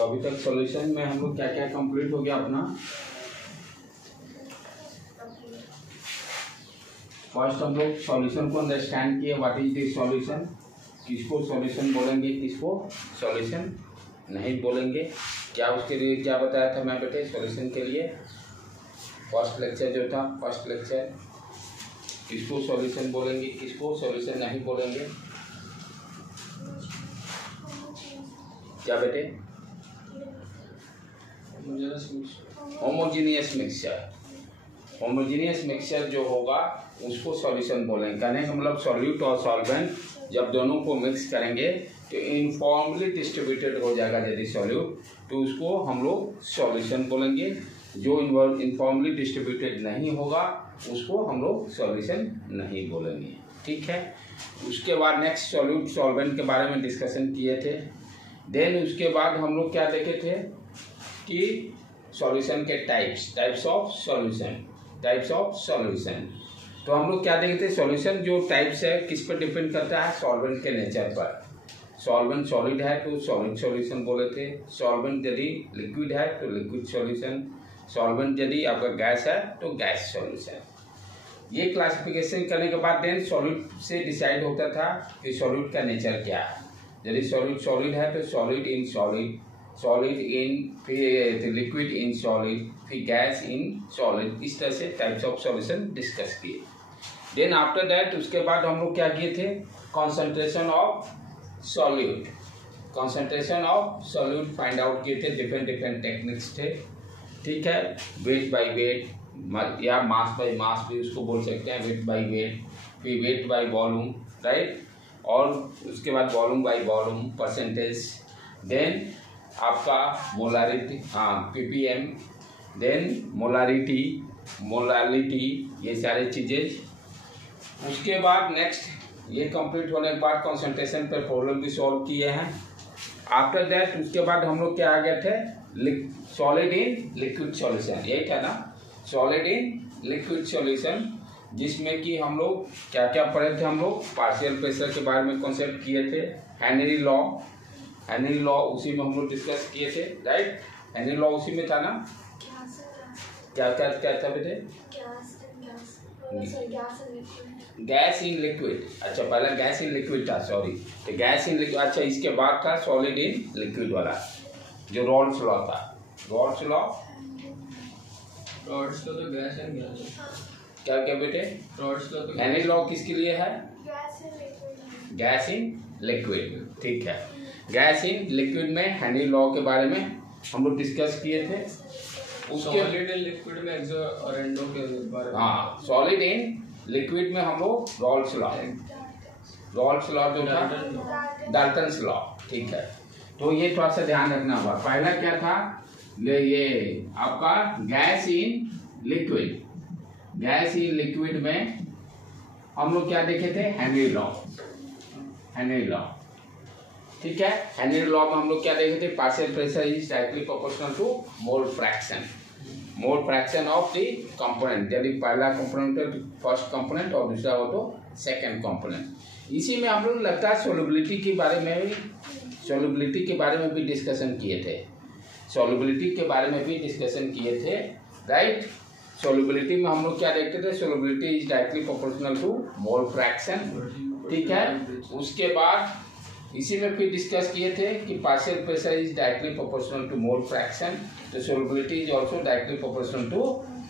अभी तक सॉल्यूशन में हम लोग क्या क्या कंप्लीट हो गया अपना। फर्स्ट हम लोग सॉल्यूशन को अंडरस्टैंड किए, व्हाट इज द सॉल्यूशन, किसको सॉल्यूशन बोलेंगे, किसको सॉल्यूशन नहीं बोलेंगे, क्या उसके लिए क्या बताया था मैं बेटे सॉल्यूशन के लिए। फर्स्ट लेक्चर जो था, फर्स्ट लेक्चर, किसको सॉल्यूशन बोलेंगे, किसको सॉल्यूशन नहीं बोलेंगे, क्या बेटे, होमोजीनियस मिक्सचर। होमोजीनियस मिक्सचर जो होगा उसको सॉल्यूशन बोलेंगे। कहने का मतलब सॉल्यूट और सॉल्वेंट जब दोनों को मिक्स करेंगे तो यूनिफॉर्मली डिस्ट्रीब्यूटेड हो जाएगा यदि सॉल्यूट, तो उसको हम लोग सॉल्यूशन बोलेंगे। जो यूनिफॉर्मली डिस्ट्रीब्यूटेड नहीं होगा उसको हम लोग सॉल्यूशन नहीं बोलेंगे, ठीक है। उसके बाद नेक्स्ट सॉल्यूट सॉल्वेंट के बारे में डिस्कशन किए थे। देन उसके बाद हम लोग क्या देखे थे कि सॉल्यूशन के types of solution, types of solution. तो हम लोग क्या देखे थे, सॉल्यूशन जो टाइप्स है किस पर डिपेंड करता है, सॉल्वेंट के नेचर पर। सॉल्वेंट सॉलिड है तो सॉलिड सॉल्यूशन बोले थे, सॉल्वेंट यदि लिक्विड है तो लिक्विड सॉल्यूशन, सॉल्वेंट यदि आपका गैस है तो गैस सॉल्यूशन। ये क्लासिफिकेशन करने के बाद देन सॉल्यूट से डिसाइड होता था कि सॉल्यूट का नेचर क्या है। यदि सॉल्यूट सॉलिड है तो solid in solid, solid in फिर लिक्विड इन सॉलिड, फिर गैस इन सॉलिड, इस तरह से टाइप्स ऑफ सॉल्यूशन डिस्कस किए। देन आफ्टर दैट उसके बाद हम लोग क्या किए थे, concentration of solute, concentration of solute find out किए थे। डिफरेंट डिफरेंट टेक्निक्स थे, ठीक है। वेट बाय वेट या मास बाय मास भी उसको बोल सकते हैं, वेट बाय वेट, फिर वेट बाय वॉल्यूम, राइट, और उसके बाद volume by volume, percentage, then आपका मोलारिटी, हाँ ppm, देन मोलारिटी, मोलालिटी, ये सारी चीज़ें। उसके बाद नेक्स्ट ये कंप्लीट होने के बाद कंसंट्रेशन पे प्रॉब्लम भी सॉल्व किए हैं। आफ्टर दैट उसके बाद हम लोग क्या आ गए थे, सॉलिड इन लिक्विड सॉल्यूशन, यही था ना, सॉलिड इन लिक्विड सॉल्यूशन, जिसमें कि हम लोग क्या क्या पढ़े थे, हम लोग पार्शियल प्रेशर के बारे में कॉन्सेप्ट किए थे, हेनरी लॉ, हेनरी लॉ उसी में हम लोग डिस्कस किए थे, राइट। हेनरी लॉ उसी में था ना, क्या क्या क्या था बेटे, गैस इन लिक्विड, अच्छा पहला गैस इन लिक्विड था, सॉरी, तो गैस इन लिक्विड, अच्छा इसके बाद था सॉलिड इन लिक्विड वाला जो रॉल्स लॉ था। रॉल्स लॉ, रॉल्स लॉ तो गैस एंड गैस, क्या क्या बेटे, रॉल्स लॉ तो हेनरी लॉ किसके लिए है, गैस इन लिक्विड, ठीक है। गैस इन लिक्विड में हेनरी लॉ के बारे में हम लोग डिस्कस किए थे। उसके सॉलिड इन लिक्विड में एक्सोरेंडो के बारे में, हाँ सॉलिड इन लिक्विड में हम लोग रॉल्स लॉ, रॉल्स लॉ जो था डाल्टन्स लॉ, ठीक है। तो ये थोड़ा सा ध्यान रखना होगा। पहला क्या था, ये आपका gas in liquid, gas in liquid में हम लोग क्या देखे थे, हेनरी लॉ, हेनरी लॉ, ठीक है। हेनरी लॉ में हम लोग क्या देखे थे, partial pressure is directly proportional to mole fraction, mole fraction of the component, यदि पहला कंपोनेंट है तो फर्स्ट कंपोनेंट और दूसरा हो तो सेकंड कंपोनेंट। इसी में हम लोग लगता है सोल्युबिलिटी के बारे में भी, सोल्युबिलिटी के बारे में भी डिस्कशन किए थे, सोल्युबिलिटी के बारे में भी डिस्कशन किए थे, राइट। सोल्युबिलिटी में हम लोग क्या देखते थे, solubility is directly proportional to mole fraction, ठीक है। उसके बाद इसी में फिर डिस्कस किए थे कि partial pressure is directly proportional to mole fraction, तो solubility is also directly proportional to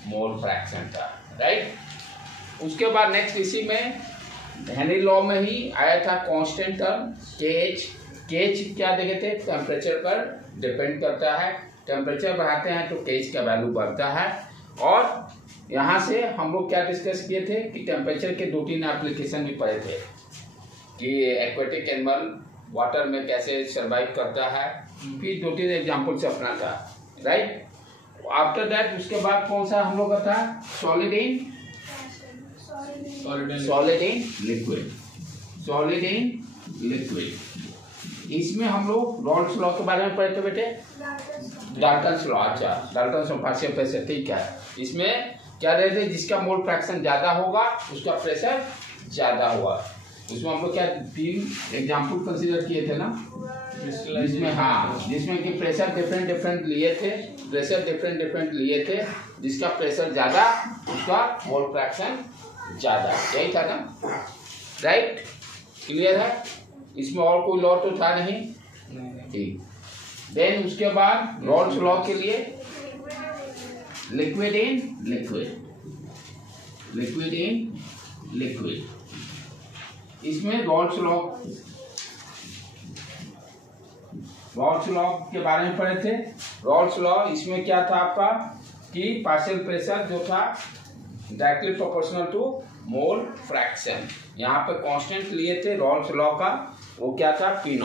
mole fraction था, राइट। उसके बाद नेक्स्ट इसी में हेनरी लॉ में ही आया था कांस्टेंट टर्म केएच। केएच क्या देखे थे, टेम्परेचर पर डिपेंड करता है, टेम्परेचर बढ़ाते हैं तो केएच का वैल्यू बढ़ता है। और यहाँ से हम लोग क्या डिस्कस किए थे कि टेम्परेचर के 2-3 एप्लीकेशन भी पढ़े थे कि एक्वेटिक एनिमल वाटर में कैसे सर्वाइव करता है, फिर 2-3 एग्जाम्पल से अपना था, राइट। आफ्टर दैट उसके बाद कौन सा हम लोग का था, solid in liquid, solid in liquid. इसमें हम लोग रॉल्स लॉ के बारे में पढ़े थे बेटे, डाल्टन्स लॉ, अच्छा डाल्टन्स लॉ पार्शियल प्रेशर, ठीक है। इसमें क्या रहते हैं, जिसका मोल फ्रैक्शन ज्यादा होगा उसका प्रेशर ज्यादा हुआ, उसमें हम लोग क्या 3 एग्जाम्पल कंसिडर किए थे ना, जिसमें कि प्रेशर डिफरेंट लिए थे, जिसका प्रेशर ज्यादा उसका मोल फ्रैक्शन ज्यादा, यही था ना, राइट? क्लियर है? इसमें और कोई लॉ तो था नहीं, ठीक। देन उसके बाद रॉल्स लॉ के लिए लिक्विड इन लिक्विड, इसमें रॉल्स लॉ के बारे में पढ़े थे। रॉल्स लॉ इसमें क्या था आपका कि पार्शियल प्रेशर जो था directly proportional to mole fraction, यहाँ पे कांस्टेंट लिए थे रॉल्स लॉ का, वो क्या था पी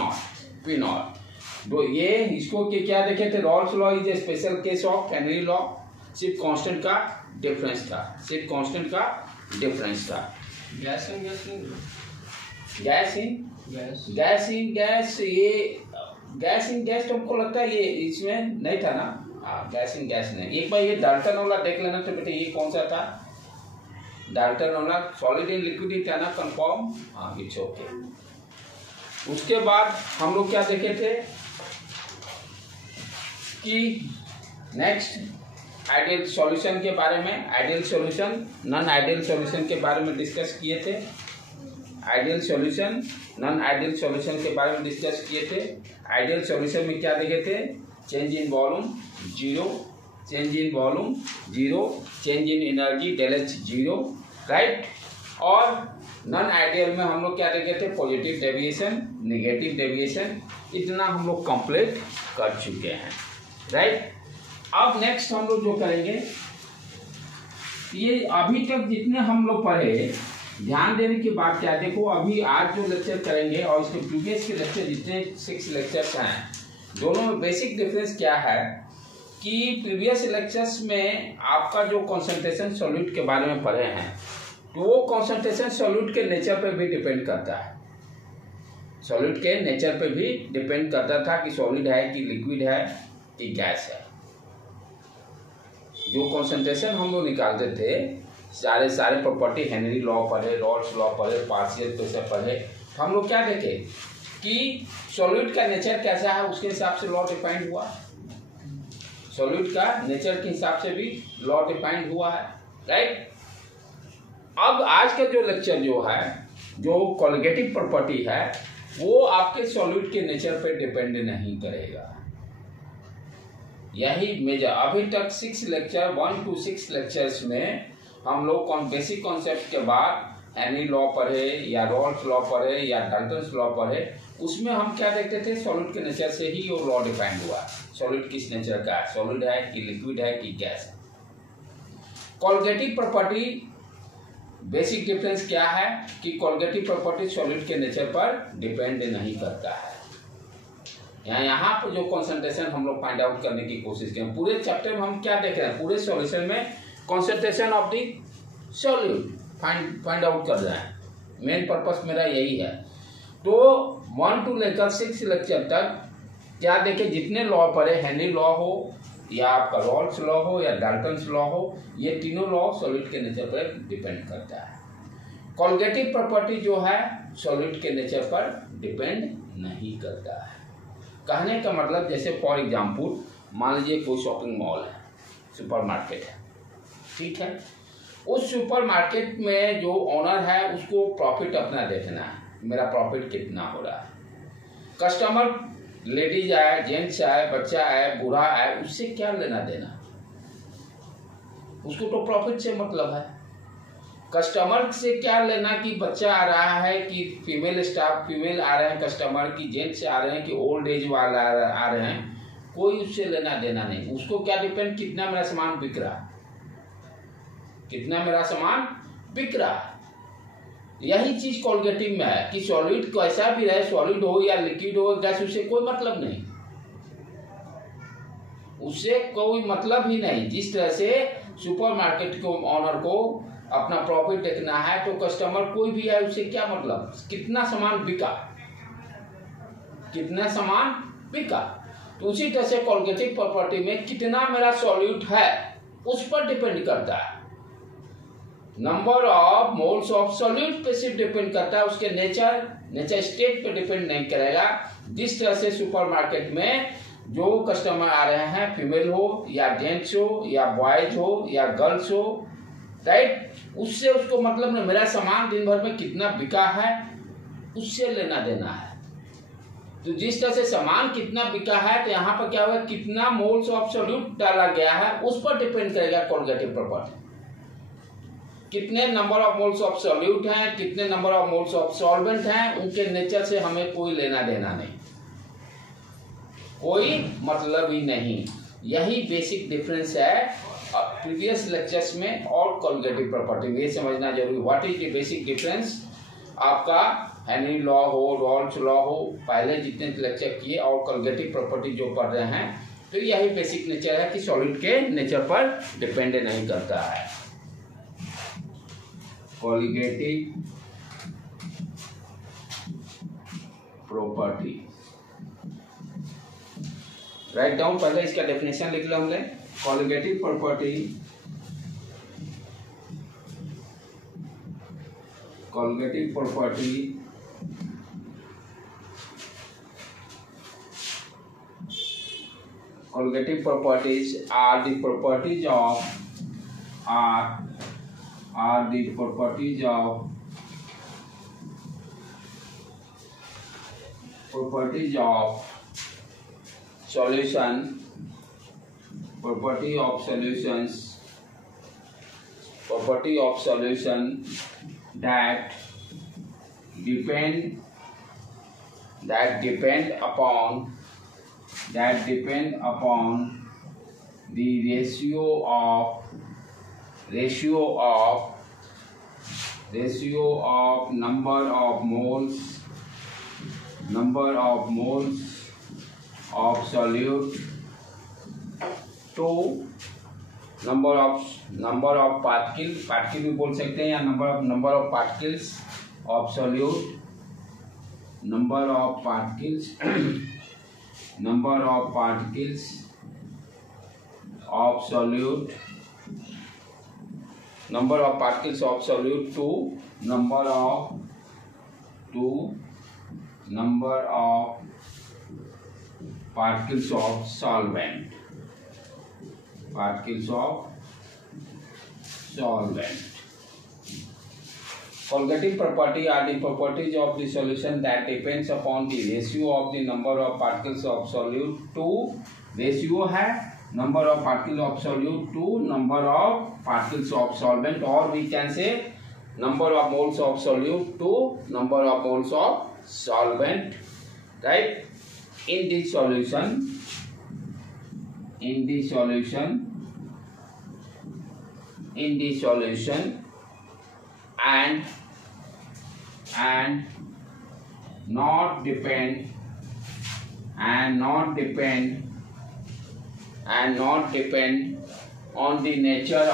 नॉट। तो ये इसको क्या देखे थे, Rawls law is a special case of Henry law, सिर्फ कांस्टेंट का डिफरेंस था, गैस इन गैस तो हमको लगता है ये इसमें नहीं था ना, गैस इन गैस नहीं। एक बार ये डाल्टन वाला देख लेना तो बेटे, ये कौन सा था, डाल्टन वाला सॉलिड इन लिक्विड था ना, कंफर्म, हाँ इट्स ओके। उसके बाद हम लोग क्या देखे थे कि नेक्स्ट आइडियल सॉल्यूशन के बारे में, ideal solution non ideal solution के बारे में डिस्कस किए थे, ideal solution non ideal solution के बारे में डिस्कस किए थे। आइडियल सॉल्यूशन में क्या देखे थे, change in volume zero, change in energy del H zero, right? और नॉन आइडियल में हम लोग क्या देखे थे, पॉजिटिव डेविएशन, नेगेटिव डेविएशन, इतना हम लोग कंप्लीट कर चुके हैं, राइट? अब नेक्स्ट हम लोग जो करेंगे, ये अभी तक जितने हम लोग पढ़े, ध्यान देने की बात क्या है, देखो अभी आज जो लेक्चर करेंगे और इसके प्रीवियस के लेक्चर जितने 6 लेक्चर्स हैं, दोनों में बेसिक डिफरेंस क्या है कि प्रीवियस लेक्चर्स में आपका जो कंसंट्रेशन सॉल्यूट के बारे में पढ़े हैं, तो वो कंसंट्रेशन सॉल्यूट के नेचर पे भी डिपेंड करता है, सॉल्यूट के नेचर पे भी डिपेंड करता था कि सॉलिड है कि लिक्विड है कि गैस है। जो कंसंट्रेशन हम लोग निकालते थे, सारे प्रॉपर्टी, हेनरी लॉ पढ़े, रॉल्स लॉ पढ़े, पार्शियल प्रेशर पढ़े, तो हम लोग क्या देखे कि सॉल्यूट का नेचर कैसा है उसके हिसाब से लॉ डिफाइंड हुआ, सॉल्यूट का नेचर के हिसाब से भी लॉ डिफाइंड हुआ है, राइट? अब आज का जो लेक्चर जो है, जो कोलिगेटिव प्रॉपर्टी है, वो आपके सॉल्यूट के नेचर पे डिपेंड नहीं करेगा। यही मेजर अभी तक 1 to 6 लेक्चर्स में हम लोग बेसिक कॉन्सेप्ट के बाद हेनरी लॉ पढ़े या रॉल्स लॉ पढ़े या डाल्टन्स लॉ पढ़े, उसमें हम क्या देखते थे, सॉलिड के नेचर से ही वो लॉ डिफाइंड हुआ, सॉलिड किस नेचर का है, सॉलिड है कि लिक्विड है कि गैस है। कोलिगेटिव प्रॉपर्टी बेसिक डिफरेंस क्या है कि कोलिगेटिव प्रॉपर्टी सॉलिड के नेचर पर डिपेंड नहीं करता है। यहाँ पर जो कंसंट्रेशन हम लोग फाइंड आउट करने की कोशिश करें, पूरे चैप्टर में हम क्या देख रहे हैं, पूरे सॉल्यूशन में concentration of the solute find out कर रहे हैं, मेन पर्पस मेरा यही है। तो 1 to लेकर 6 लेक्चर तक क्या देखें, जितने लॉ पढ़े, हेनरी लॉ हो या आपका रॉल्स लॉ हो या डाल्टन्स लॉ हो, ये तीनों लॉ सॉलिड के नेचर पर डिपेंड करता है। कोलिगेटिव प्रॉपर्टी जो है सॉलिड के नेचर पर डिपेंड नहीं करता है। कहने का मतलब, जैसे फॉर एग्जाम्पल मान लीजिए कोई शॉपिंग मॉल है, सुपरमार्केट है, ठीक है, उस सुपरमार्केट में जो ओनर है उसको प्रॉफिट अपना देखना है, मेरा प्रॉफिट कितना हो रहा है। कस्टमर लेडीज आए, जेंट्स आए, बच्चा आए, बूढ़ा आए, उससे क्या लेना देना, उसको तो प्रॉफिट से मतलब है। कस्टमर से क्या लेना कि बच्चा आ रहा है कि फीमेल आ रहे हैं कस्टमर, की जेंट्स आ रहे हैं कि ओल्ड एज वाला आ रहे हैं, कोई उससे लेना देना नहीं। उसको क्या डिपेंड, कितना मेरा सामान बिक रहा, कितना मेरा सामान बिक रहा। यही चीज कोलिगेटिव में है कि सॉलिड कैसा भी रहे, सॉलिड हो या लिक्विड हो, गैस, उससे कोई मतलब नहीं, उससे कोई मतलब ही नहीं। जिस तरह से सुपरमार्केट को ऑनर को अपना प्रॉफिट देखना है, तो कस्टमर कोई भी है उससे क्या मतलब, कितना सामान बिका, कितना सामान बिका। तो उसी तरह से कोलिगेटिव प्रॉपर्टी में कितना मेरा सॉल्यूट है उस पर डिपेंड करता है number of moles of solute पे सिर्फ डिपेंड करता है, उसके नेचर स्टेट पे डिपेंड नहीं करेगा। जिस तरह से सुपरमार्केट में जो कस्टमर आ रहे हैं, फीमेल हो या जेंट्स हो या बॉयज हो या गर्ल्स हो, राइट, उससे उसको मतलब नहीं, मेरा सामान दिन भर में कितना बिका है उससे लेना देना है। तो जिस तरह से सामान कितना बिका है, तो यहाँ पर क्या होगा, कितना मोल्स ऑफ सॉल्यूट डाला गया है उस पर डिपेंड करेगा कोलगेटिव प्रॉपर्टी। कितने number of moles of solute हैं, कितने number of moles of solvent हैं, उनके नेचर से हमें कोई लेना देना नहीं, कोई मतलब ही नहीं। यही बेसिक डिफरेंस है प्रीवियस लेक्चर्स में और कोलगेटिव प्रॉपर्टी में, ये समझना जरूरी। What is the basic difference? आपका हेनरी लॉ हो, रॉल्स लॉ हो, पहले जितने लेक्चर किए और कोलगेटिव प्रॉपर्टी जो पढ़ रहे हैं, तो यही बेसिक नेचर है कि सॉलिड के नेचर पर डिपेंड नहीं करता है। कोलगेटिव प्रॉपर्टी राइट डाउन, पहले इसका डेफिनेशन लिख लो हमने। Colligative property, colligative property colligative properties are the properties of solution, property of solution that depend upon the ratio of number of moles of solute to number of particle भी बोल सकते हैं, या number of particles of solute, number of particles of solute, number of particles of solute to number of particles of solvent. Coulgative property are the properties of the solution that depends upon the ratio of the number of particles of solute to, ratio है number of particles of solute to number of particles of solvent, or we can say number of moles of solute to number of moles of solvent, right? In the solution and not depend on the nature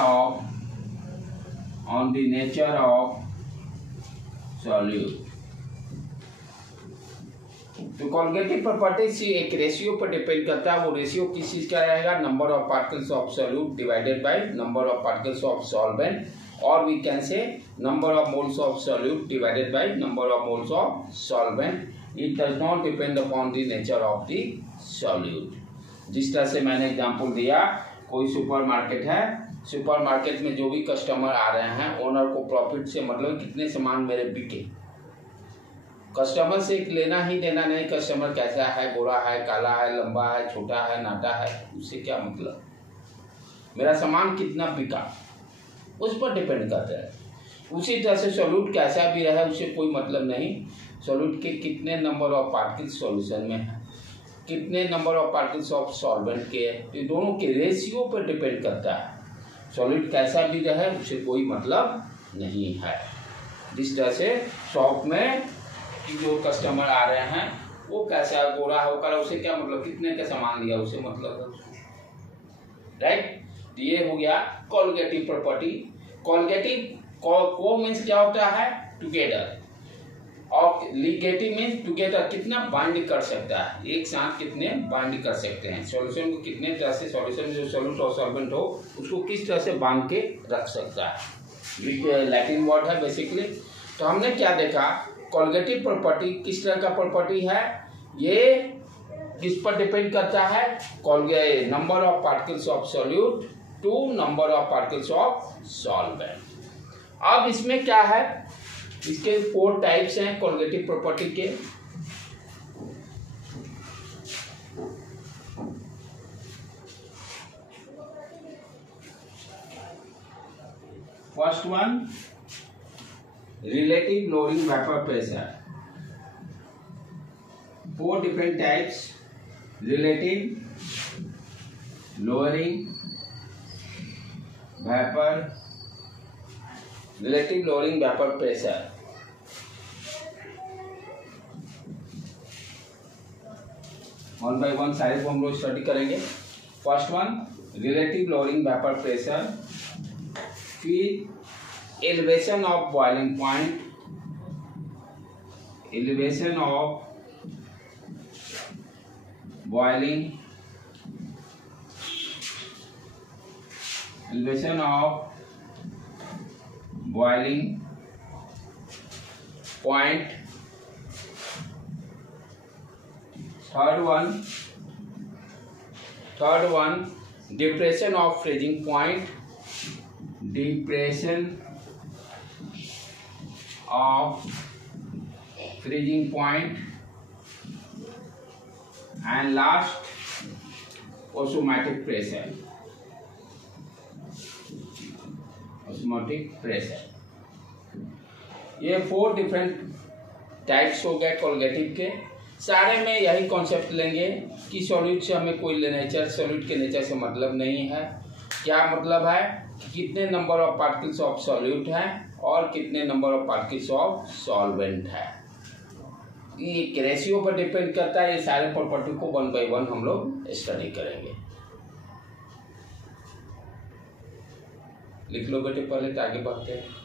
of solute. तो colligative property एक ratio पर depend करता है। वो ratio किस चीज का रहेगा? Number of particles of solute divided by number of particles of solvent, और we can say number of moles of solute divided by number of moles of solvent. It does not depend upon the nature of the solute. जिस तरह से मैंने example दिया, कोई supermarket है, supermarket में जो भी कस्टमर आ रहे हैं, ओनर को प्रॉफिट से मतलब कितने सामान मेरे बिके, कस्टमर से लेना ही देना नहीं। कस्टमर कैसा है, गोरा है, काला है, लंबा है, छोटा है, नाटा है, उससे क्या मतलब, मेरा सामान कितना बिका उस पर डिपेंड करता है। उसी तरह से सॉल्यूट कैसा भी रहे उससे कोई मतलब नहीं। सॉल्यूट के कितने नंबर ऑफ पार्टिकल्स सॉल्यूशन में है, कितने number of particles of solvent के, ये दोनों के रेशियो पर डिपेंड करता है। सॉल्यूट कैसा भी रहे उससे कोई मतलब नहीं है। जिस तरह से शॉप में कि जो कस्टमर आ रहे हैं वो कैसा गोरा है, काला, उसे क्या मतलब, कितने का सामान लिया उसे मतलब है, राइट। ये हो गया कोलगेटिव प्रॉपर्टी। कोलगेटिव को मीन्स क्या होता है? टुगेदर, और लिगेटिव मीन्स टुगेदर, कितना बाइंड कर सकता है, एक साथ कितने बाइंड कर सकते हैं सॉल्यूशन को, कितने तरह से सॉल्यूशन जो सॉल्यूट और सॉल्वेंट हो उसको किस तरह से बांध के रख सकता है। लैटिन वर्ड है बेसिकली। तो हमने क्या देखा, कोलगेटिव प्रॉपर्टी किस तरह का प्रॉपर्टी है, ये किस पर डिपेंड करता है, number of particles of solute to number of particles of solvent. अब इसमें क्या है, इसके 4 टाइप्स हैं कोलगेटिव प्रॉपर्टी के। First one, relative lowering vapor pressure. 4 different types: relative lowering vapor pressure. One by one सारे को हम लोग स्टडी करेंगे। First one, relative lowering vapour pressure, फिर elevation of boiling point, elevation of boiling point. Third one, depression of freezing point, depression of freezing point, and last, osmotic pressure. ये 4 different types हो गए कोलगेटिव के। सारे में यही concept लेंगे कि सॉल्यूट से हमें कोई नेचर, सॉल्यूट के नेचर से मतलब नहीं है। क्या मतलब है, कितने number of particles of solute हैं और कितने number of particles of solvent है, ये रेशियो पर डिपेंड करता है। ये सारे प्रॉपर्टी को 1 बाय 1 हम लोग स्टडी करेंगे। लिख लो बेटे पहले, तो आगे बढ़ते हैं।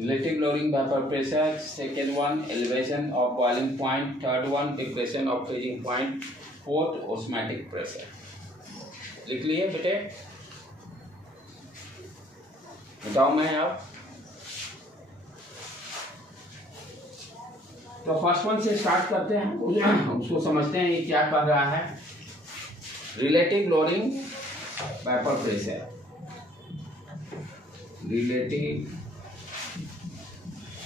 Relative lowering vapor pressure, second one elevation of boiling point, third one depression of freezing point, fourth osmotic pressure. लिख लिए बेटे, बताओ मैं अब। तो फर्स्ट वन से स्टार्ट करते हैं, उसको समझते हैं ये क्या कह रहा है। Relative lowering vapour pressure, relative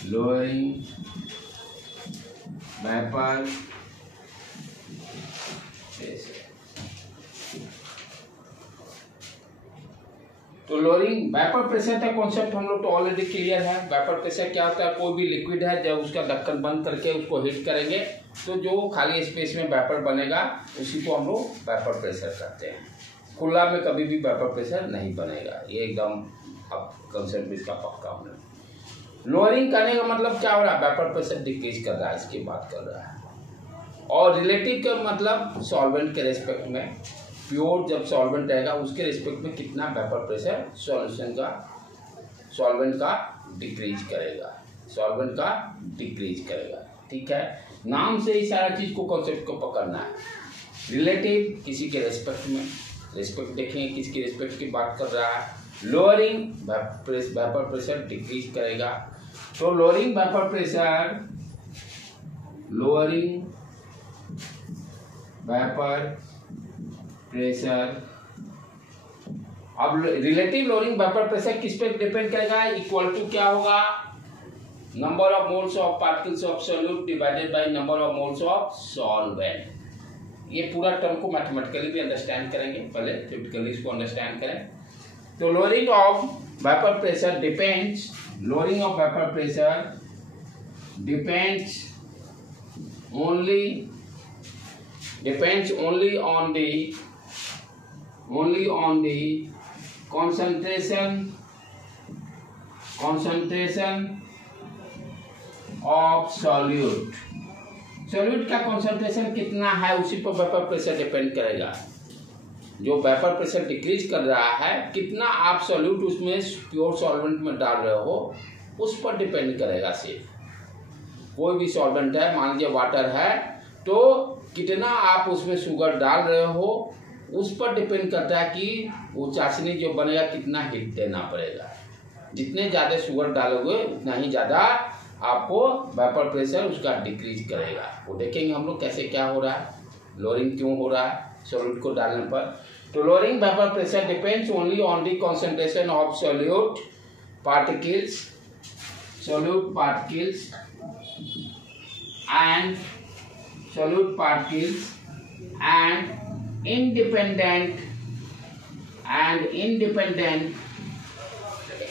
lowering vapor pressure। तो लोअरिंग वेपर प्रेशर का कॉन्सेप्ट हम लोग तो ऑलरेडी क्लियर है। वेपर प्रेशर क्या होता है, कोई भी लिक्विड है जब उसका ढक्कन बंद करके उसको हीट करेंगे तो जो खाली स्पेस में वेपर बनेगा उसी को हम लोग वेपर प्रेशर कहते हैं। खुला में कभी भी वेपर प्रेशर नहीं बनेगा, ये एकदम अब कॉन्सेप्ट इसका पक्का होना। लोअरिंग करने का मतलब क्या हो रहा है, वेपर प्रेशर डिक्रीज कर रहा है, इसकी बात कर रहा है। और रिलेटिव का मतलब सॉल्वेंट के रेस्पेक्ट में, प्योर जब सॉल्वेंट रहेगा उसके रेस्पेक्ट में कितना वेपर प्रेशर सॉल्वेंट का डिक्रीज करेगा, ठीक है। नाम से ही सारा चीज को, कॉन्सेप्ट को पकड़ना है। रिलेटिव किसी के रेस्पेक्ट में, रेस्पेक्ट देखेंगे किसकी रेस्पेक्ट की बात कर रहा है। लोअरिंग वेपर प्रेशर डिक्रीज करेगा। तो लोअरिंग वेपर प्रेशर, अब रिलेटिव लोअरिंग वेपर प्रेशर किस पे डिपेंड करेगा, इक्वल टू क्या होगा, number of moles of particles of solute divided by number of moles of solvent. ये पूरा टर्म को मैथमेटिकली भी अंडरस्टैंड करेंगे, पहले थ्योरेटिकली इसको अंडरस्टैंड करें। तो lowering of vapor pressure depends only on the concentration of solute solute का कॉन्सेंट्रेशन कितना है उसी पर वेपर प्रेशर डिपेंड करेगा। जो वेपर प्रेशर डिक्रीज कर रहा है, कितना आप सॉल्यूट उसमें प्योर सॉल्वेंट में डाल रहे हो उस पर डिपेंड करेगा। सिर्फ कोई भी सॉल्वेंट है, मान लीजिए वाटर है, तो कितना आप उसमें शुगर डाल रहे हो उस पर डिपेंड करता है कि वो चाशनी जो बनेगा कितना हीट देना पड़ेगा। जितने ज़्यादा शुगर डालोगे उतना ही ज़्यादा आपको वेपर प्रेशर उसका डिक्रीज करेगा। वो देखेंगे हम लोग कैसे क्या हो रहा है, लोअरिंग क्यों हो रहा है सॉल्यूट को डालने पर। तो lowering vapour pressure depends only on the concentration of solute particles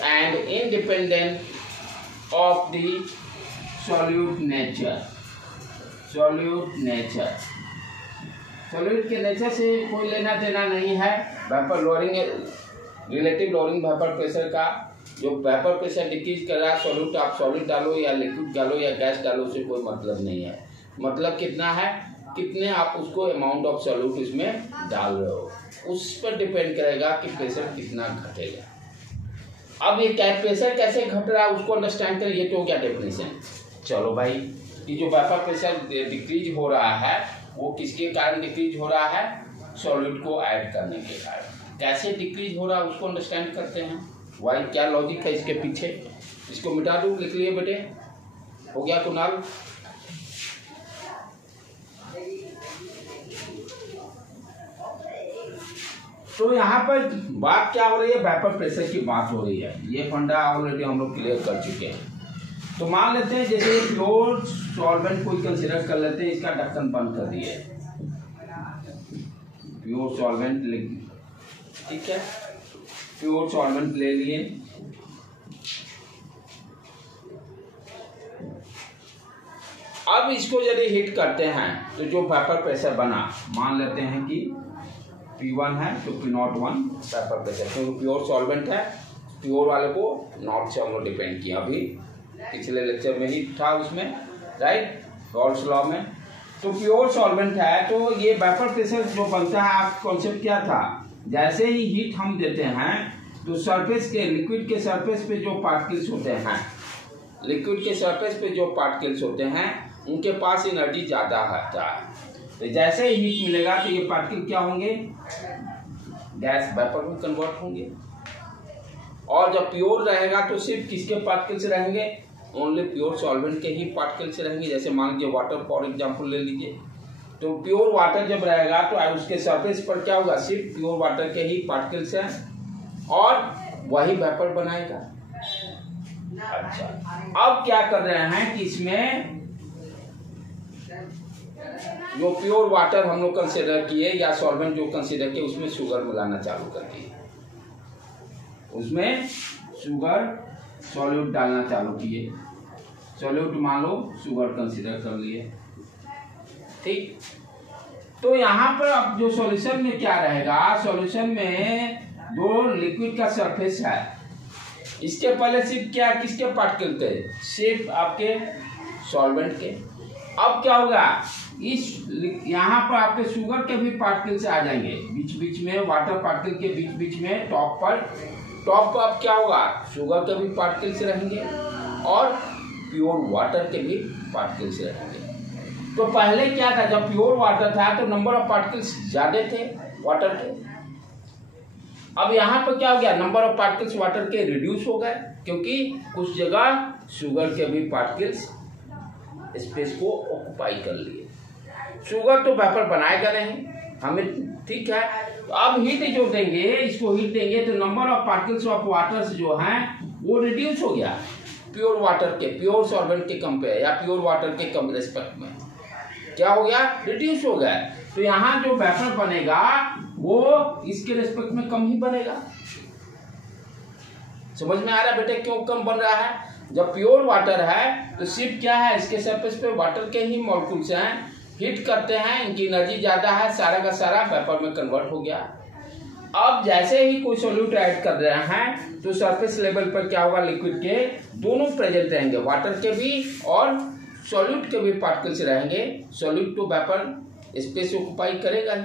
and independent of the solute nature। Solute के नेचर से कोई लेना देना नहीं है। Vapour lowering, relative lowering vapour pressure का, जो वेपर प्रेशर डिक्रीज कर रहा है सॉल्यूट, आप सॉल्यूट डालो या लिक्विड डालो या गैस डालो, उससे कोई मतलब नहीं है। मतलब कितना है, कितने आप उसको अमाउंट ऑफ सॉल्यूट उसमें डाल रहे हो उस पर डिपेंड करेगा कि प्रेशर कितना घटेगा। अब ये प्रेशर कैसे घट रहा है उसको अंडरस्टैंड करें। ये तो हो गया डेफिनेशन। चलो भाई, कि जो वेपर प्रेशर डिक्रीज हो रहा है वो किसके कारण डिक्रीज हो रहा है, सॉल्यूट को ऐड करने के कारण। कैसे डिक्रीज हो रहा है उसको अंडरस्टैंड करते हैं। वाई, क्या लॉजिक है इसके पीछे। इसको मिटा दूं, लिख लिए बेटे, हो गया कुणाल। तो यहाँ पर बात क्या हो रही है, वेपर प्रेशर की बात हो रही है। ये फंडा ऑलरेडी हम लोग क्लियर कर चुके हैं। तो मान लेते हैं जैसे प्योर सॉल्वेंट को कंसीडर कर लेते हैं, इसका ढक्कन बंद कर दिए, प्योर सॉल्वेंट, ठीक है, प्योर सॉल्वेंट ले लिए। अब इसको यदि हिट करते हैं तो जो वेपर प्रेशर बना, मान लेते हैं कि P1 है तो P01 वेपर प्रेशर, क्योंकि प्योर सॉल्वेंट है, प्योर वाले को नॉट से हम लोग डिपेंड किया। अभी पिछले लेक्चर में ही था उसमें, राइट, रॉल्स लॉ में। तो प्योर सॉल्वेंट है तो ये वेपर प्रेशर जो बनता है, आप कॉन्सेप्ट क्या था, जैसे ही हीट हम देते हैं तो सरफेस के, लिक्विड के सरफेस पे जो पार्टिकल्स होते हैं, लिक्विड के सरफेस पे जो पार्टिकल्स होते हैं उनके पास एनर्जी ज़्यादा होता है। तो जैसे ही हीट मिलेगा तो ये पार्टिकल क्या होंगे, गैस वेपर में कन्वर्ट होंगे। और जब प्योर रहेगा तो सिर्फ किसके पार्टिकल्स रहेंगे, ओनली प्योर सॉल्वेंट के ही पार्टिकल्स रहेंगे। जैसे मान लीजिए वाटर फॉर एग्जांपल ले लीजिए, तो प्योर वाटर जब रहेगा तो उसके सरफेस पर क्या होगा, सिर्फ प्योर वाटर के ही पार्टिकल्स हैं और वही वेपर बनाएगा। अच्छा, अब क्या कर रहे हैं कि इसमें जो प्योर वाटर हम लोग कंसीडर किए या सॉल्वेंट जो कंसीडर किए उसमें शुगर मिलाना चालू कर दिए, उसमें शुगर सॉल्यूट डालना चालू किए। सॉल्यूट मान लो शुगर कंसीडर कर लिए, ठीक। तो यहाँ पर अब जो सॉल्यूशन में क्या रहेगा, सॉल्यूशन में जो लिक्विड का सरफेस है इसके पहले सिर्फ क्या, किसके पार्टिकल थे, सिर्फ आपके सॉल्वेंट के। अब क्या होगा, इस यहाँ पर आपके शुगर के भी पार्टिकल्स आ जाएंगे बीच बीच में, वाटर पार्टिकल के बीच बीच में टॉप पर अब क्या होगा, शुगर के भी पार्टिकल्स रहेंगे और प्योर वाटर के भी पार्टिकल्स रहेंगे। तो पहले क्या था, जब प्योर वाटर था तो नंबर ऑफ पार्टिकल्स ज्यादा थे वाटर के। अब यहाँ पर क्या हो गया, नंबर ऑफ पार्टिकल्स वाटर के रिड्यूस हो गए, क्योंकि कुछ जगह शुगर के भी पार्टिकल्स स्पेस को ऑक्युपाई कर लिए। शुगर तो वेपर बनाएगा नहीं हमें, ठीक है। तो अब हीट जो देंगे, इसको हीट देंगे तो number of particles of waters जो हैं वो रिड्यूस हो गया प्योर वाटर के, प्योर सॉल्वेंट के कंपेयर या प्योर वाटर के कम रेस्पेक्ट में क्या हो गया, रिड्यूस हो गया। तो यहाँ जो वेपर बनेगा वो इसके रेस्पेक्ट में कम ही बनेगा। समझ में आ रहा है बेटे क्यों कम बन रहा है? जब प्योर वाटर है तो सिर्फ क्या है, इसके सरफेस पे वाटर के ही मॉलिक्यूल्स हैं, हीट करते हैं, इनकी एनर्जी ज्यादा है, सारा का सारा वेपर में कन्वर्ट हो गया। अब जैसे ही कोई सॉल्यूट ऐड कर रहे हैं तो सरफेस लेवल पर क्या होगा, लिक्विड के दोनों प्रेजेंट रहेंगे, वाटर के भी और सॉल्यूट के भी पार्टिकल्स रहेंगे, सॉल्यूट तो वेपर स्पेस ऑक्युपाई करेगा ही।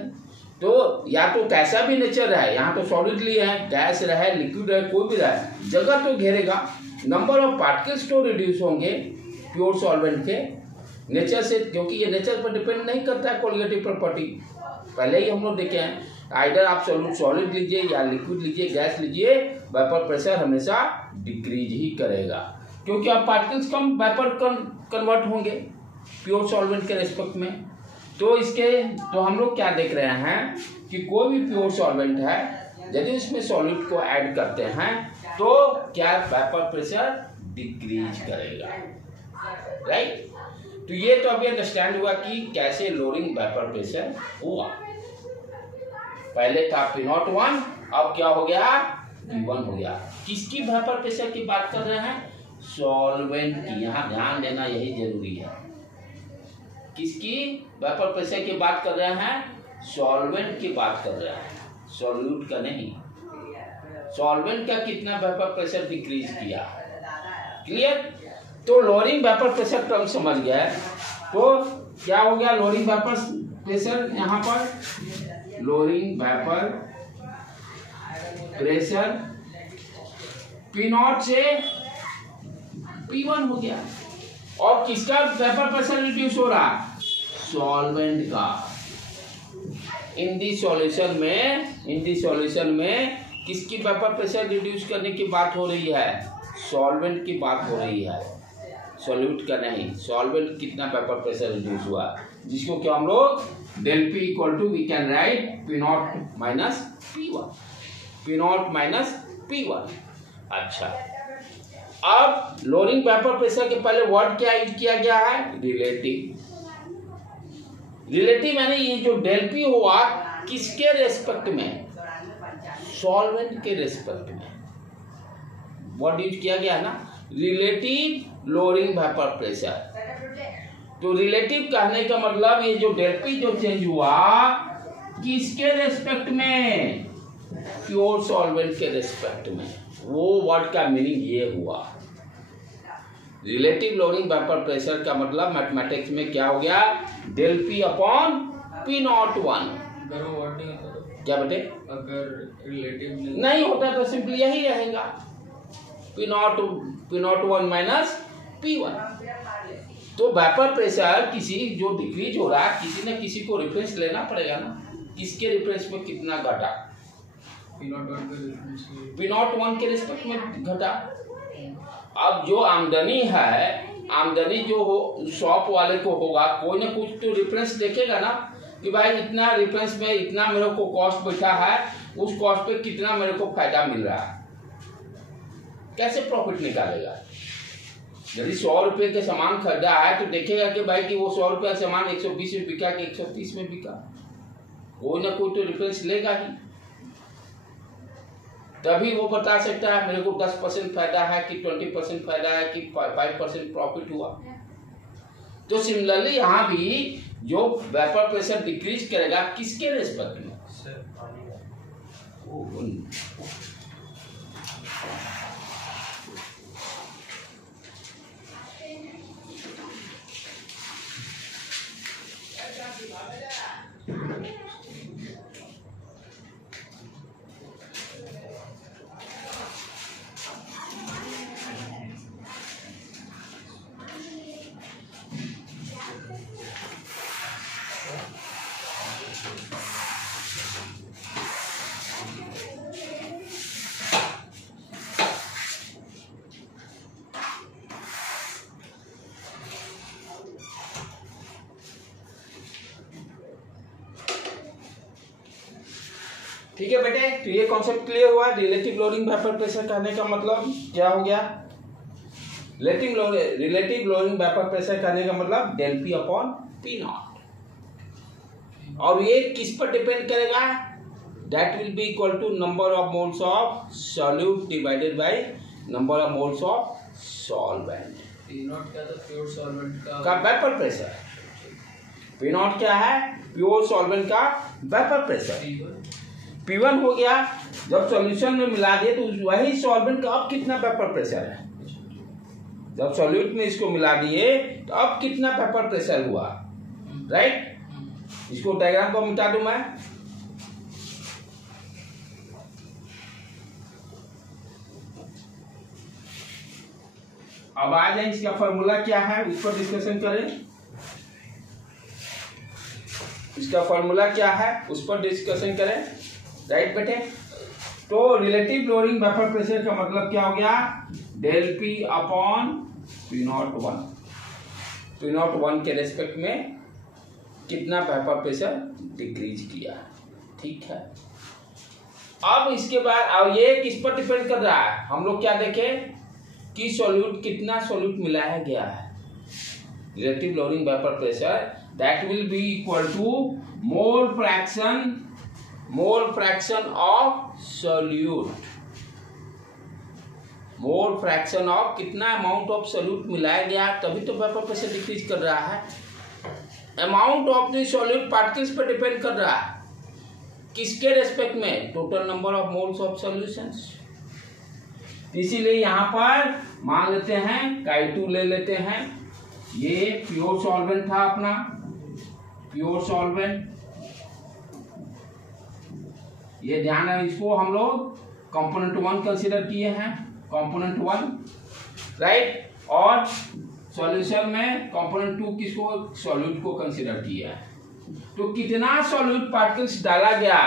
तो या तो कैसा भी नेचर रहे, यहाँ तो सॉलिडली है, गैस रहे, लिक्विड रहे, कोई भी रहे, जगह तो घेरेगा। नंबर ऑफ पार्टिकल्स तो रिड्यूस होंगे प्योर सॉल्वेंट के नेचर से, क्योंकि ये नेचर पर डिपेंड नहीं करता है कोलिगेटिव प्रॉपर्टी, पहले ही हम लोग देखे हैं। आइडर आप सॉलिड लीजिए या लिक्विड लीजिए, गैस लीजिए, वेपर प्रेशर हमेशा डिक्रीज ही करेगा, क्योंकि अब पार्टिकल्स कम वेपर कन्वर्ट होंगे प्योर सॉल्वेंट के रेस्पेक्ट में। तो इसके तो हम लोग क्या देख रहे हैं कि कोई भी प्योर सॉल्वेंट है, यदि उसमें सॉल्यूट को ऐड करते हैं तो क्या वेपर प्रेशर डिक्रीज करेगा, राइट। तो ये तो अभी अंडरस्टैंड हुआ कि कैसे लोअरिंग वेपर प्रेशर हुआ। पहले था P01, अब क्या हो गया, P1 हो गया। किसकी वेपर प्रेशर की बात कर रहे हैं, सॉल्वेंट की, यहाँ ध्यान देना यही जरूरी है। किसकी वेपर प्रेशर की बात कर रहे हैं, सॉल्वेंट की बात कर रहे हैं, सॉल्यूट का नहीं। सॉल्वेंट का कितना वेपर प्रेशर डिक्रीज किया, क्लियर। तो लोअरिंग वेपर प्रेशर टर्म समझ गया, तो क्या हो गया लोअरिंग वेपर प्रेशर, यहाँ पर लोअरिंग वेपर प्रेशर P0 से P1 हो गया। और किसका वेपर प्रेशर रिड्यूस हो रहा, सॉल्वेंट का। इन दी सॉल्यूशन में किसकी वेपर प्रेशर रिड्यूस करने की बात हो रही है, सॉल्वेंट की बात हो रही है, सॉल्यूट का नहीं। सॉल्वेंट कितना वेपर प्रेशर रिड्यूस हुआ, जिसको क्या हम लोग del P equal to we can write P0 minus P1, P0 minus P1। अच्छा, अब लोअरिंग वेपर प्रेशर के पहले वर्ड क्या यूज किया गया है, रिलेटिव। रिलेटिव यानी ये जो del P हुआ किसके रेस्पेक्ट में, सॉल्वेंट के रेस्पेक्ट में वर्ड यूज किया गया है ना, रिलेटिव लोअरिंग वेपर प्रेशर। तो रिलेटिव कहने का मतलब ये जो del P जो चेंज हुआ किसके रेस्पेक्ट में, प्योर सॉल्वेंट के रेस्पेक्ट में। वो वर्ड का मीनिंग ये हुआ, रिलेटिव लोअरिंग वेपर प्रेशर का मतलब मैथमेटिक्स में क्या हो गया, del P अपॉन P01। अगर वो वर्ड नहीं होता तो क्या बेटे, अगर रिलेटिव नहीं होता तो सिंपली यही रहेगा P01 माइनस P1। तो वेपर प्रेशर किसी जो डिक्रीज हो रहा है, किसी न किसी को रेफरेंस लेना पड़ेगा ना, किसके रेफरेंस में कितना घटा, P01 के रिस्पेक्ट में घटा। अब जो आमदनी है, आमदनी जो हो शॉप वाले को होगा, कोई ना कुछ तो रेफरेंस देखेगा ना कि भाई इतना रेफरेंस में इतना मेरे को कॉस्ट बैठा है, उस कॉस्ट पे कितना मेरे को फायदा मिल रहा है, कैसे प्रॉफिट निकालेगा। यदि 100 रुपये के सामान खरीदा है तो देखेगा कि भाई कि वो 100 रुपये का सामान 120 में बिका कि 130 में बिका, कोई ना कोई तो रेफरेंस लेगा ही, तभी वो बता सकता है मेरे को 10% फायदा है कि 20% फायदा है कि 5% प्रॉफिट हुआ। तो सिमिलरली यहाँ भी जो वेपर प्रेशर डिक्रीज करेगा किसके रेस्पेक्ट में, ठीक है बेटे। तो ये कॉन्सेप्ट क्लियर हुआ, रिलेटिव लोअरिंग वेपर प्रेशर कहने का मतलब क्या हो गया, रिलेटिव लोअरिंग वेपर प्रेशर कहने का मतलब del P अपॉन P0। और ये किस पर डिपेंड करेगा, that will be equal to number of moles of solute divided by number of moles of solvent. P0 क्या था, प्योर सॉल्वेंट का वेपर प्रेशर। P0 क्या है, प्योर सॉल्वेंट का वेपर प्रेशर। P1 हो गया, जब सॉल्यूशन में मिला दिए तो वही सॉल्वेंट का अब कितना वेपर प्रेशर है, जब सॉल्यूट में इसको मिला दिए तो अब कितना वेपर प्रेशर हुआ, राइट। इसको डायग्राम को मिटा दूं मैं। अब आ जाए इसका फॉर्मूला क्या है उस पर डिस्कशन करें। इसका फॉर्मूला क्या है उस पर डिस्कशन करें, राइट बेटे। तो रिलेटिव लोअरिंग वेपर प्रेशर का मतलब क्या हो गया, del P upon P01। P01 के रेस्पेक्ट में कितना वेपर प्रेशर डिक्रीज किया, ठीक है। अब इसके बाद अब ये किस पर डिपेंड कर रहा है, हम लोग क्या देखें कि सॉल्यूट कितना सॉल्यूट मिलाया गया है। Relative lowering vapour pressure that will be equal to mole fraction of solute, mole fraction of कितना अमाउंट ऑफ सोल्यूट मिलाया गया तभी तो वेपर प्रेशर डिक्रीज कर रहा है। Amount of the solute particles पर डिपेंड कर रहा है, किसके रेस्पेक्ट में, total number of moles of solutions. इसीलिए यहां पर मान लेते हैं Chi2 ले लेते हैं, ये प्योर सॉल्वेंट था अपना, प्योर सॉल्वेंट, ये ध्यान है, इसको हम लोग कंपोनेंट 1 कंसीडर किए हैं, कंपोनेंट 1, राइट। और सॉल्यूशन में कंपोनेंट 2 किसको, सॉल्यूट को कंसीडर किया है। तो कितना सॉल्यूट पार्टिकल्स डाला गया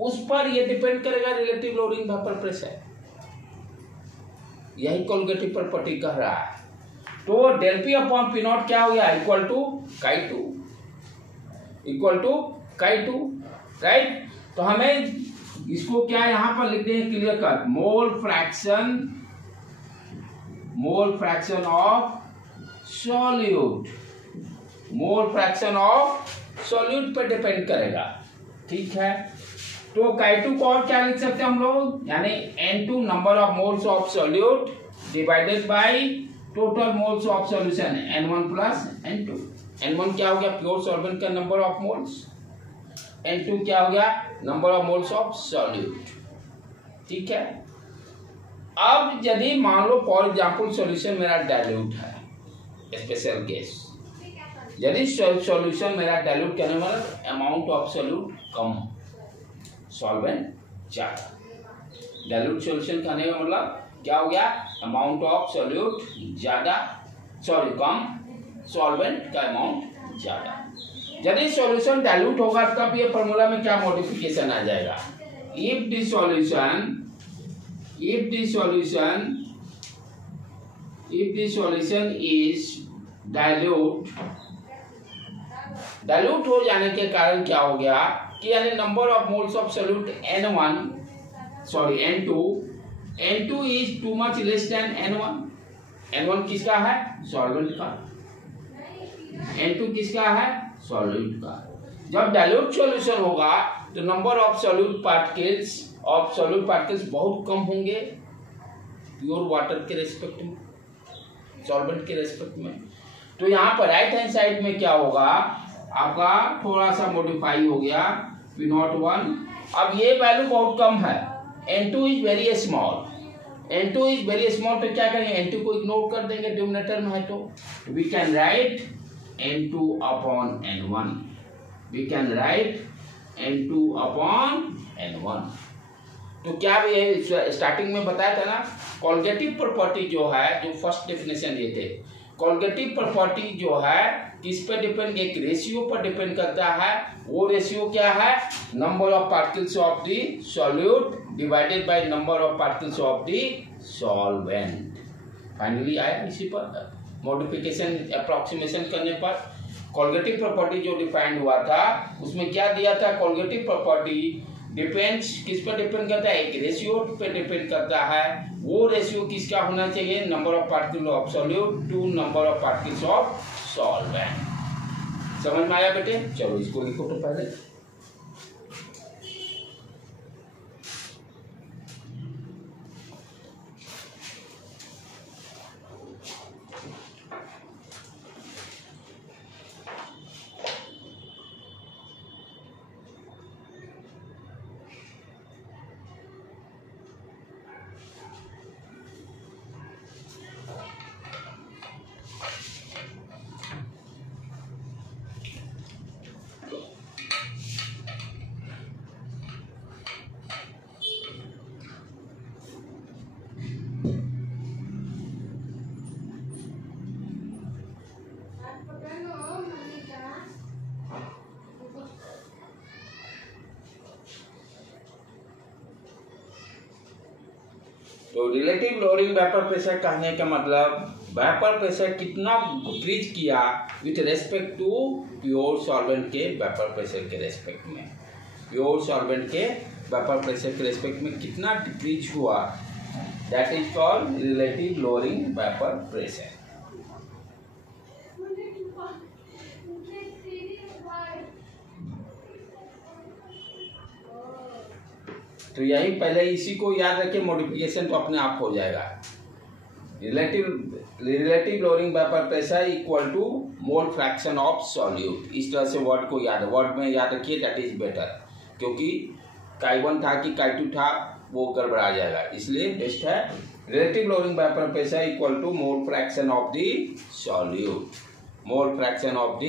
उस पर ये डिपेंड करेगा रिलेटिव लोअरिंग वेपर प्रेशर, यही कोलगेटिव प्रॉपर्टी कह रहा है। तो del P upon P naught क्या हो गया, equal to Chi2, equal to Chi2, right. तो हमें इसको क्या यहां पर लिख दें clear cut, mole fraction of solute, mole fraction of solute पर डिपेंड करेगा, ठीक है। तो Chi2 को और क्या लिख सकते हैं हम लोग, यानी N2 number of moles of solute divided by total moles of solution N1 plus N2। N1 क्या हो गया, प्योर सॉल्वेंट का नंबर ऑफ मोल्स, N2 क्या हो गया, number of moles of solute, ठीक है। अब यदि मान लो फॉर एग्जांपल सॉल्यूशन मेरा डाइल्यूट है, स्पेशल केस, यदि सॉल्यूशन मेरा डाइल्यूट करने वाला amount of solute come, solvent ज्यादा, डाइल्यूट सॉल्यूशन करने का मतलब क्या हो गया, अमाउंट ऑफ सॉल्यूट ज्यादा, सॉरी कम, सॉल्वेंट का अमाउंट ज्यादा। यदि सॉल्यूशन डाइल्यूट होगा तब ये फॉर्मूला में क्या मॉडिफिकेशन आ जाएगा, if the solution is dilute, dilute हो जाने के कारण क्या हो गया कि यानी number of moles of solute N2 is too much less than N1 किसका है, सॉल्वेंट का, N2 किसका है, सॉल्यूट का। जब डाइल्यूट सॉल्यूशन होगा तो नंबर ऑफ सॉल्यूट पार्टिकल्स बहुत कम होंगे प्योर वाटर के रेस्पेक्ट में, सॉल्वेंट के रेस्पेक्ट में। तो यहाँ पर राइट हैंड साइड में क्या होगा आपका, थोड़ा सा मॉडिफाई हो गया P01। अब ये वैल्यू बहुत कम है, N2 इज वेरी स्मॉल, तो क्या करेंगे, N2 को इग्नोर कर देंगे डिनोमिनेटर में है, तो we can write N2 upon N1, we can write N2 upon N1। तो क्या भी स्टार्टिंग में बताया था ना, कोलगेटिव प्रॉपर्टी जो है, जो फर्स्ट डेफिनेशन ये थे, कोलगेटिव प्रॉपर्टी जो है किस पे डिपेंड, एक रेशियो पर डिपेंड करता है। वो रेशियो क्या है, number of particles of the solute divided by number of particles of the solvent. Finally आया इसी पर मॉडिफिकेशन अप्रोक्सीमेशन करने पर। कोलगेटिव प्रॉपर्टी जो डिफाइंड हुआ था उसमें क्या दिया था, कोलगेटिव प्रॉपर्टी डिपेंड्स किस पर डिपेंड करता है, एक रेशियो पे डिपेंड करता है। वो रेशियो किसका होना चाहिए, number of particles of solute to number of particles of solvent. समझ में आया बेटे, चलो इसको लिखो तो पहले। तो रिलेटिव लोअरिंग वेपर प्रेशर कहने का मतलब वेपर प्रेशर कितना डिक्रीज किया with respect to pure solvent के वेपर प्रेशर के रेस्पेक्ट में, प्योर सॉल्वेंट के वेपर प्रेशर के रेस्पेक्ट में कितना डिक्रीज हुआ, that is called relative lowering vapour pressure. तो यही पहले इसी को याद रखिए, मॉडिफिकेशन तो अपने आप हो जाएगा। Relative lowering vapour pressure equal to mole fraction of solute. इस तरह से वर्ड को याद, वर्ड में याद रखिए, दैट इज बेटर, क्योंकि Chi1 था कि Chi2 था वो गड़बड़ा जाएगा, इसलिए बेस्ट है relative lowering vapour pressure equal to mole fraction of the solute, mole fraction of the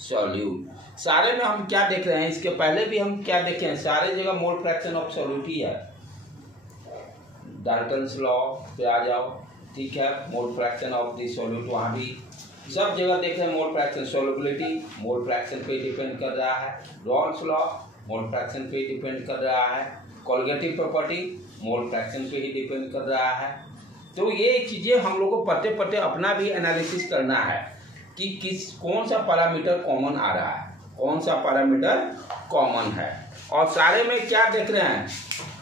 solute. सारे में हम क्या देख रहे हैं, इसके पहले भी हम क्या देखे हैं, सारे जगह मोल फ्रैक्शन ऑफ सॉल्यूट ही है। डाल्टन्स लॉ पे आ जाओ, ठीक है, मोल फ्रैक्शन ऑफ द सॉल्यूट, वहाँ भी सब जगह देख रहे हैं mole fraction, solubility mole fraction पे डिपेंड कर रहा है, रॉल्स लॉ मोल फ्रैक्शन पे डिपेंड कर रहा है, कोलगेटिव प्रॉपर्टी मोल फ्रैक्शन पे ही डिपेंड कर रहा है। तो ये चीजें हम लोग को पते पते अपना भी एनालिसिस करना है कि कौन सा पैरामीटर कॉमन आ रहा है, कौन सा पैरामीटर कॉमन है। और सारे में क्या देख रहे हैं,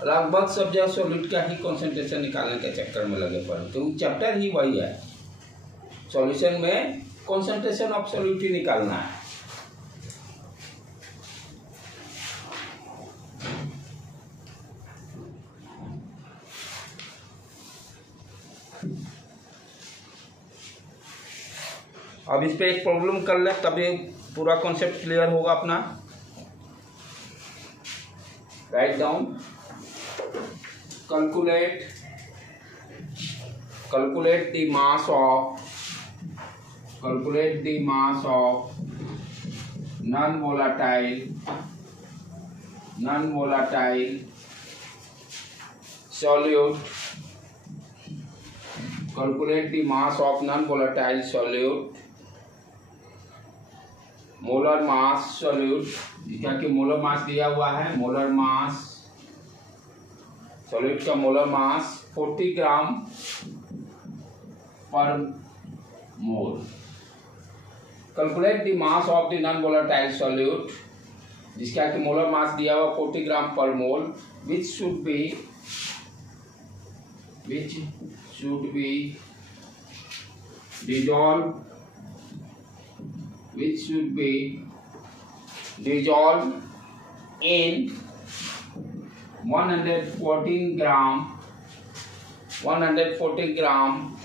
लगभग सब जगह सॉल्यूट का ही कंसंट्रेशन निकालने के चक्कर में लगे पड़े, तो चैप्टर ही वही है, सॉल्यूशन में कंसंट्रेशन ऑफ सॉल्यूट ही निकालना है। अब इस पे एक प्रॉब्लम कर ले, तभी पूरा कॉन्सेप्ट क्लियर होगा अपना। Write down, calculate the mass of non volatile solute, calculate the mass of non volatile solute, molar mass solute, जिसका कि मोलर मास दिया हुआ है, मोलर मास सॉल्यूट का मोलर मास 40 ग्राम पर mole. Calculate the mass of the non volatile solute, जिसका कि molar mass दिया हुआ 40 ग्राम पर मोल, which should be dissolved in 114 gram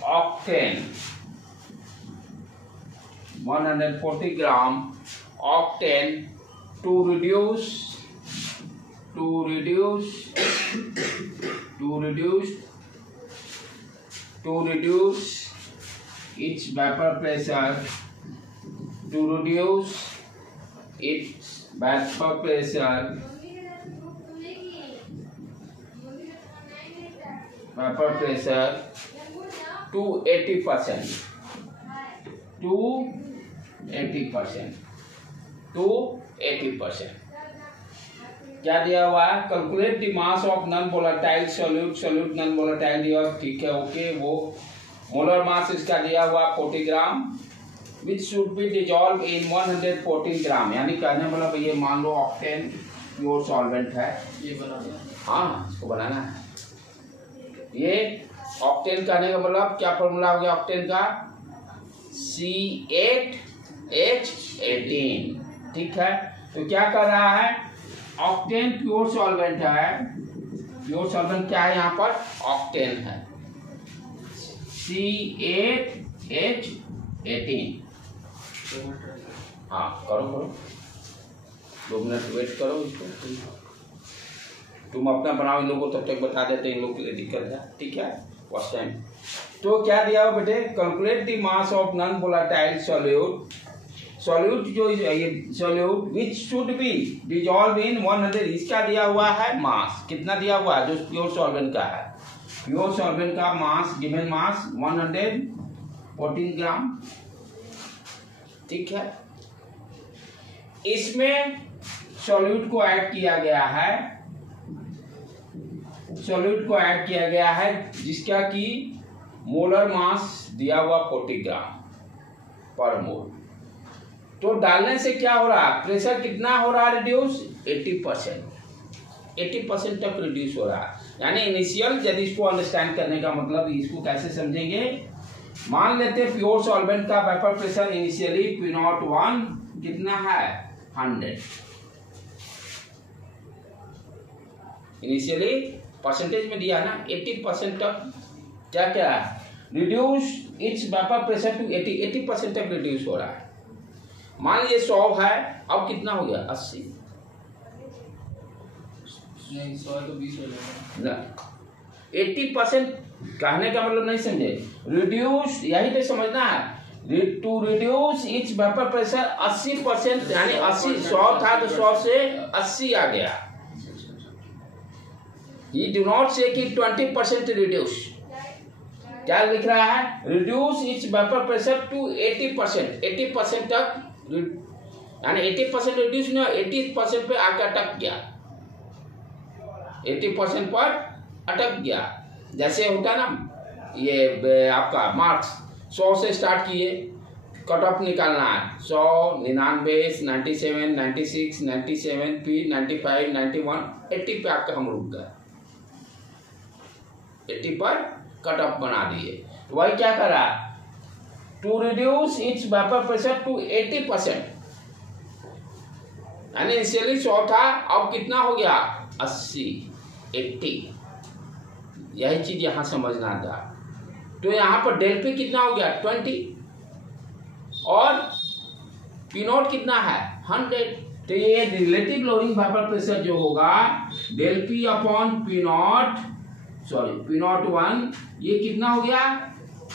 octane, 140 gram octane to reduce its vapor pressure, to reduce its vapor pressure to 80%, to 80%। क्या दिया हुआ है, calculate the mass of non volatile solute non volatile दिया, ठीक है, okay. वो molar mass इसका दिया हुआ 40 gram, which should be dissolve in 114 gram, यानी कहने मतलब ये मान लो ऑक्टेन प्योर सॉल्वेंट है, ये बनाना, हाँ इसको बनाना है। ये ऑक्टेन कहने का मतलब क्या फॉर्मूला हो गया ऑक्टेन का, C8H18, ठीक है। तो क्या कर रहा है, ऑक्टेन प्योर सॉल्वेंट है, प्योर सॉल्वेंट क्या है यहाँ पर, ऑक्टेन है, C8H18। हाँ करो 2 मिनट वेट करो इसको, तुम अपना बनाओ, इन लोगों को तब तक बता देते हैं, इन लोग के लिए दिक्कत है, ठीक है, फर्स्ट टाइम। तो क्या दिया हुआ बेटे, calculate the mass of non volatile solute जो ये solute which should be dissolve इन 100, इसका दिया हुआ है मास, कितना दिया हुआ है, जो प्योर सॉल्वेंट का है, प्योर सॉल्वेंट का मास, गिवन मास 114 ग्राम, ठीक है। इसमें सॉल्यूट को ऐड किया गया है, सॉल्यूट को ऐड किया गया है जिसका कि मोलर मास दिया हुआ 40 ग्राम पर मोल। तो डालने से क्या हो रहा है, प्रेशर कितना हो रहा है रिड्यूस, 80% तक रिड्यूस हो रहा है। यानी इनिशियल, यदि इसको अंडरस्टैंड करने का मतलब इसको कैसे समझेंगे, मान लेते हैं प्योर सॉल्वेंट का वेपर प्रेशर इनिशियली P01 कितना है 100, इनिशियली परसेंटेज में दिया ना 80% तक क्या क्या है, reduce its vapour pressure to 80% तक रिड्यूस हो रहा है। मान लीजिए 100 है, अब कितना हो गया 80, नहीं 100 तो 20 हो जाएगा। 80% कहने का मतलब नहीं समझे, रिड्यूस यही तो समझना है, to reduce its vapour pressure 80%, यानी 80, 100 था तो 100 से 80 आ गया। He do not say कि 20% रिड्यूस, क्या लिख रहा है, reduce its vapour pressure to 80% तक, यानी 80% रिड्यूस नहीं, 80% पे आकर अटक गया, 80% पर अटक गया। जैसे होता ना ये आपका मार्क्स 100 से स्टार्ट किए, कट ऑफ निकालना है 100, 99, 97, 96, 97, फिर 95, 91, 80 पे आपका हम रुक गए, 80 पर कट ऑफ बना दिए। तो वही क्या कर रहा है, to reduce its vapour pressure to 80%, यानी इनिशियली 100 था, अब कितना हो गया 80, 80। यही चीज यहां समझना था। तो यहां पर डेल पी कितना हो गया 20 और पी नॉट कितना है 100। तो ये रिलेटिव लोडिंग वेपर प्रेशर जो होगा del P upon P naught, sorry P naught 1, ये कितना हो गया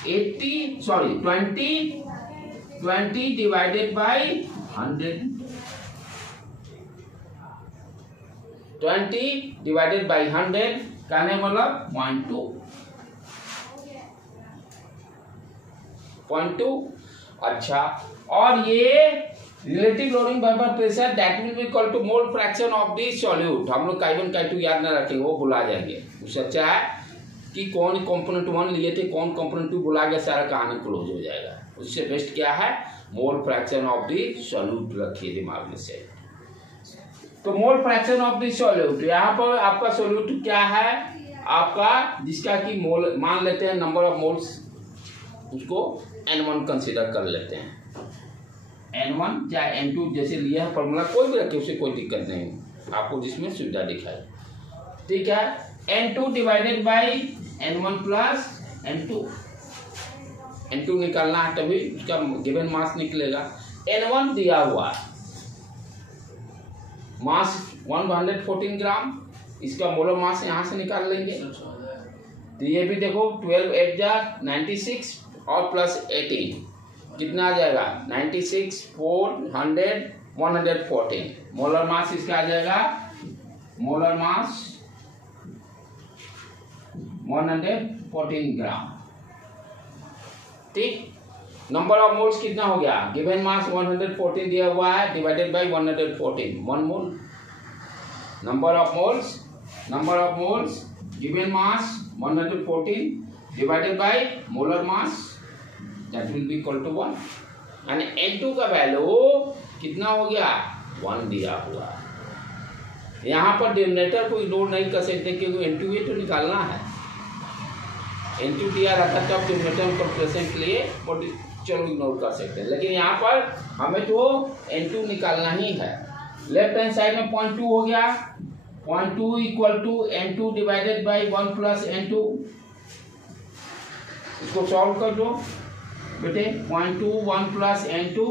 20 डिवाइडेड बाई 100, 20 डिवाइडेड बाई 100 कहने मतलब 0.2। अच्छा, और ये relative loading vapour pressure that will be equal to mole fraction of the solute. हम लोग K1 K2 याद ना रखेंगे, वो भुला जाएंगे। उससे अच्छा है कि कौन कंपोनेंट 1 लिए थे, कौन कंपोनेंट 2 भुला गया, सारा कहानी क्लोज हो जाएगा। उससे बेस्ट क्या है, मोल फ्रैक्शन ऑफ द सॉल्यूट रखिए दिमाग में से। तो मोल फ्रैक्शन ऑफ द सॉल्यूट, यहाँ पर आपका सॉल्यूट क्या है आपका, जिसका कि मोल मान लेते हैं नंबर ऑफ मोल्स, उसको N1 कंसीडर कर लेते हैं। N1 चाहे N2 जैसे लिया है फॉर्मूला, कोई भी रखे उससे कोई दिक्कत नहीं, आपको जिसमें सुविधा दिखाए। ठीक है, N2 divided by N1 plus N2, N2 निकालना है तभी उसका गिवन मास निकलेगा। N1 दिया हुआ मास 114 ग्राम, इसका मोलर मास यहाँ से निकाल लेंगे। तो ये भी देखो 12 8 जा 96 और प्लस 18 कितना आ जाएगा 96, 400, 114। मोलर मास इसका आ जाएगा, मोलर मास 114 ग्राम। ठीक, नंबर ऑफ मोल्स कितना हो गया, गिवन मास 114 दिया हुआ है, divided by 114, 1 mole. Number of moles given mass 114 divided by molar mass, that will be equal to 1। यानी N2 का वैल्यू कितना हो गया 1 दिया हुआ है। यहाँ पर डिनोमिनेटर को इग्नोर नहीं कर सकते क्योंकि N2 ये तो निकालना है, N2 दिया रहता तब डिनोमिनेटर कैलकुलेशन के लिए चलो इग्नोर कर सकते हैं, लेकिन यहाँ पर हमें तो N2 निकालना ही है। लेफ्ट हैंड साइड में 0.2 हो गया, 0.2 equal to N2 divided by 1 plus N2। इसको सॉल्व कर दो बेटे, 0.2 1 प्लस N2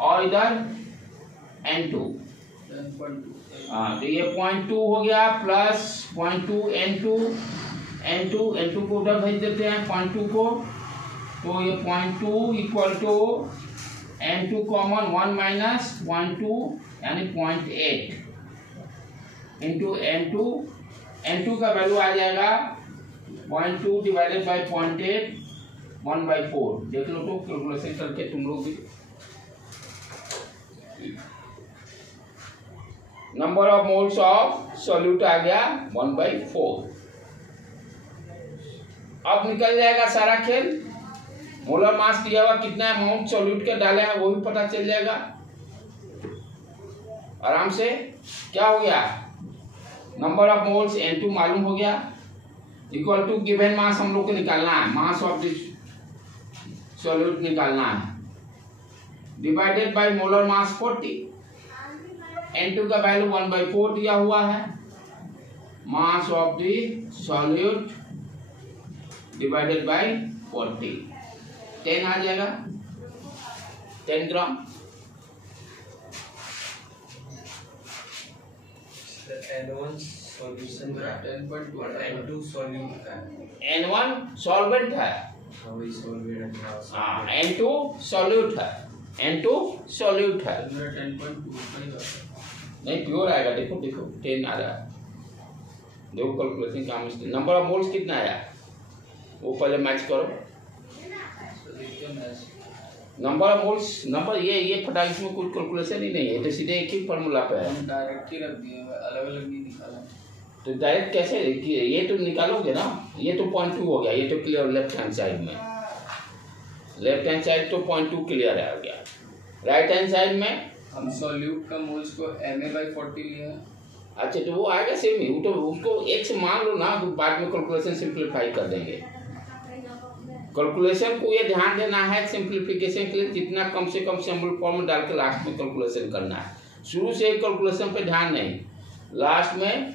और इधर N2, तो ये 0.2 हो गया प्लस 0.2 N2 को उधर भेज देते हैं 0.2 को, तो ये 0.2 equal to N2 common 1 minus 0.2 यानी 0.8 इंटू N2 का वैल्यू आ जाएगा 0.2 डिवाइडेड बाई 0.8 1/4। देख लो तो कैलकुलेशन करके तुम लोग भी। Number of moles of solute आ गया 1/4। अब निकल जाएगा सारा खेल। मोलर मास दिया हुआ कितना अमाउंट सॉल्यूट के डाले हैं वो भी पता चल जाएगा आराम से। क्या हो गया, नंबर ऑफ मोल्स N2 मालूम हो गया, इक्वल टू गिवन मास हम लोग को निकालना है, मास ऑफ दिस सॉल्यूट निकालना है, divided by molar mass 40। N2 का वैल्यू 1/4 दिया हुआ है, मास of the solute divided bye 40, 10 आ जाएगा, 10 ग्राम। N1 सॉल्यूशन का 10.2 N2 सॉल्यूट का N1 सॉल्वेंट है, वही सॉल्वेंट है। हाँ N2 सॉल्यूट है, N2 सॉल्यूट है। 10.2 नहीं प्योर आएगा, देखो देखो 10 आ रहा है, देखो कैलकुलेशन काम से। नंबर ऑफ मोल्स कितना आया वो पहले मैच करो। नंबर ऑफ मोल्स, नंबर ये फटाक इसमें कुछ कैलकुलेशन ही नहीं है, तो सीधे एक ही फॉर्मूला पे है। हम डायरेक्ट ही रख दिए, अलग अलग नहीं निकाला। तो डायरेक्ट कैसे, ये तो निकालोगे ना, ये तो 0.2 हो गया, ये तो क्लियर लेफ्ट हैंड साइड में, लेफ्ट हैंड साइड तो 0.2 क्लियर आ गया। राइट हैंड साइड में हम सॉल्यूट का मोल्स को Ma/40 लिया है। अच्छा तो वो आएगा सेम ही, वो तो उसको एक से मान लो ना, बाद में कैलकुलेशन सिंप्लीफाई कर देंगे। कैलकुलेशन को ये ध्यान देना है सिंप्लीफिकेशन के लिए, जितना कम से कम सिंपल फॉर्म में डाल के लास्ट में कैलकुलेशन करना है। शुरू से कैलकुलेशन पे ध्यान नहीं, लास्ट में,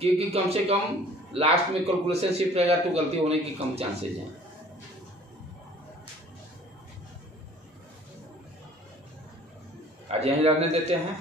क्योंकि कम से कम लास्ट में कैलकुलेशन शिफ्ट रहेगा तो गलती होने की कम चांसेज हैं। आज यहीं रहने देते हैं।